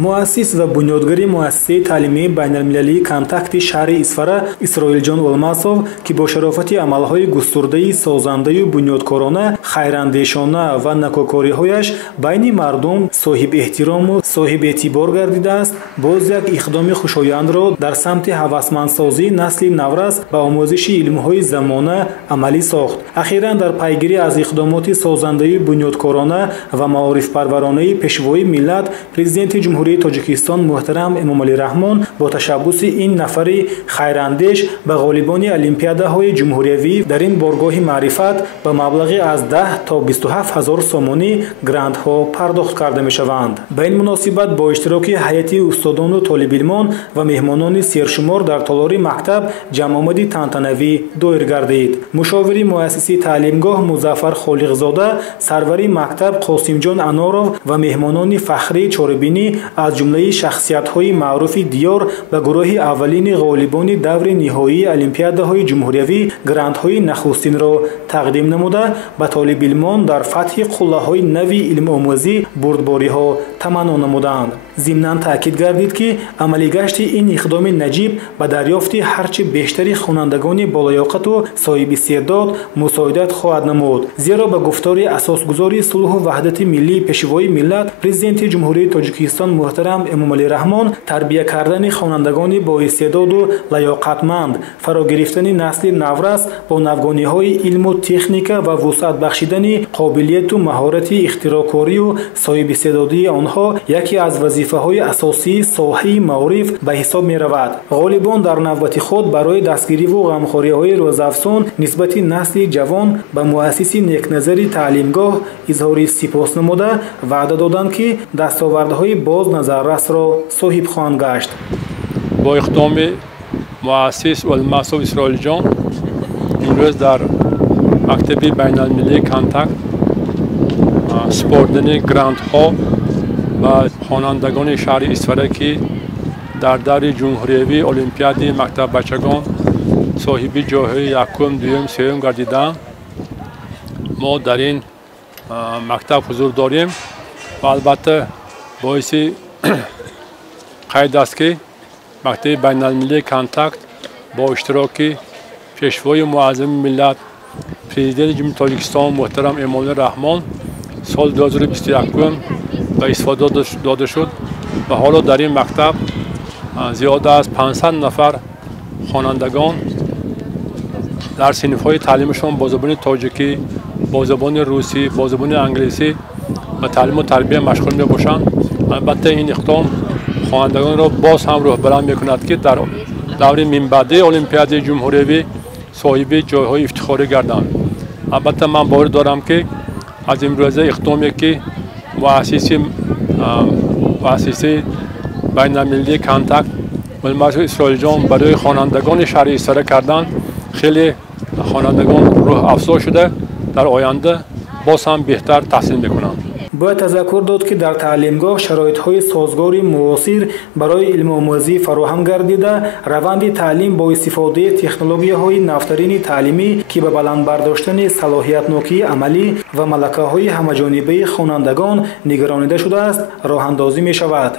مؤسس و بنیادگری مؤسسه تعلیمی بین‌المللی کانتاکت شهر اصفهان اسرائیل جان الماسوف که با شرافت عملهای گسترده سازنده و بنیادکارانه خیراندیشانه و نکوکاری‌هایش بین مردم صاحب احترام و صاحب اعتبار گردیده است، باز یک اقدام خوشایند را در سمت هوسمندسازی نسل نورس به آموزش علم‌های زمانه عملی ساخت. اخیراً در پیگیری از اقدامات سازنده بنیادکارانه و معارف پرورانه پیشوای ملت، پرزیدنت جمهوری تاجیکستان محترم امامعلی رحمان با تشبث این نفر خیراندیش به غالبان المپیادهای جمهوریوی در این بارگاه معرفت به مبلغی از 10 تا 27000 سومانی گرانت‌ها پرداخت کرده می‌شوند. به این مناسبت با اشتراک هیئت استادان و طالب علمان و مهمانان سرشمار در تالار مکتب جمع‌آمدی تنتنوی دایر گردید. مشاور مؤسسه تعلیمگاه مظفر خالقزاده، سرور مکتب قاسم جان انارov و مهمانان فخری چاربینی از جمله شخصیت‌های معروف دیار به گروه اولین غالبان دور نهایی المپیادهای جمهوریوی گرانت‌های نخستین را تقدیم نموده به طالب علمان در فتح قله‌های نوی علم آموزی بردباری‌ها تمنا نمودند. ضمناً تاکید گردید که عملی گشت این اقدام نجیب به دریافت هرچه بیشتری خوانندگان بالیاقت و صاحب استعداد مساعدت خواهد نمود، زیرا به گفتار اساسگذار صلح و وحدت ملی پیشوای ملت پرزیدنت جمهوری تاجیکستان محترم امامعلی رحمان تربیت کردن خوانندگان با استعداد و لیاقتمند، فرا گرفتن نسل نورس با نوگانی‌های علم و تکنیک و وسعت بخشیدن قابلیت و مهارت اختراع‌کاری و صاحب استعدادی آنها یکی از وظیفه‌های اساسی ساحه معارف به حساب می‌رود. غالبان در نوبت خود برای دستگیری و غمخوری‌های روزافزون نسبت نسل جوان به مؤسس نیکنظری تعلیمگاه اظهار سپاس نموده وعده دادند که دستاوردهای باز نظررس را صاحب خواهند گشت. با اقدام مؤسس الماسوف اسرائیل جان امروز در مکتب بین‌المللی کانتاکت سپردن گرانت ها و خوانندگان شهر اصفهان که در دور جمهوریوی المپیاد مکتب بچگان صاحب جایهای یکم، دوم، سوم گردیدند. ما در این مکتب حضور داریم و البته باعث قید است که مکتب بین‌المللی کانتاکت با اشتراک پیشوای معظم ملت پرزیدنت جمهوری تاجیکستان محترم امامعلی رحمان سال 2021 به استفاده داده شد و حالا در این مکتب زیاده از 500 نفر خوانندگان در صنف‌های تعلیمشان با زبان تاجیکی، با زبان روسی، با زبان انگلیسی و تعلیم و تربیت مشغول می‌باشند. البته این اقدام خوانندگان را باز هم روح بلند می‌کند که در دور منبعد المپیاد جمهوریوی صاحب جایهای افتخاری گردند. البته من باور دارم که از امروزه اقدامی که مؤسسه بین‌المللی کانتاکت الماسوف اسرائیل جان برای خوانندگان شهر اصفهان کردند، خیلی خوانندگان روح افزا شده در آینده باز هم بهتر تحصیل میکنند. باید تذکر داد که در تعلیمگاه شرایط‌های سازگار معاصر برای علم آموزی فراهم گردیده، روند تعلیم با استفاده تکنولوژی‌های نوترین تعلیمی که به بلند برداشتن صلاحیت‌ناکی عملی و ملکه‌های همه‌جانبه خوانندگان نگرانیده شده است، راه‌اندازی می‌شود.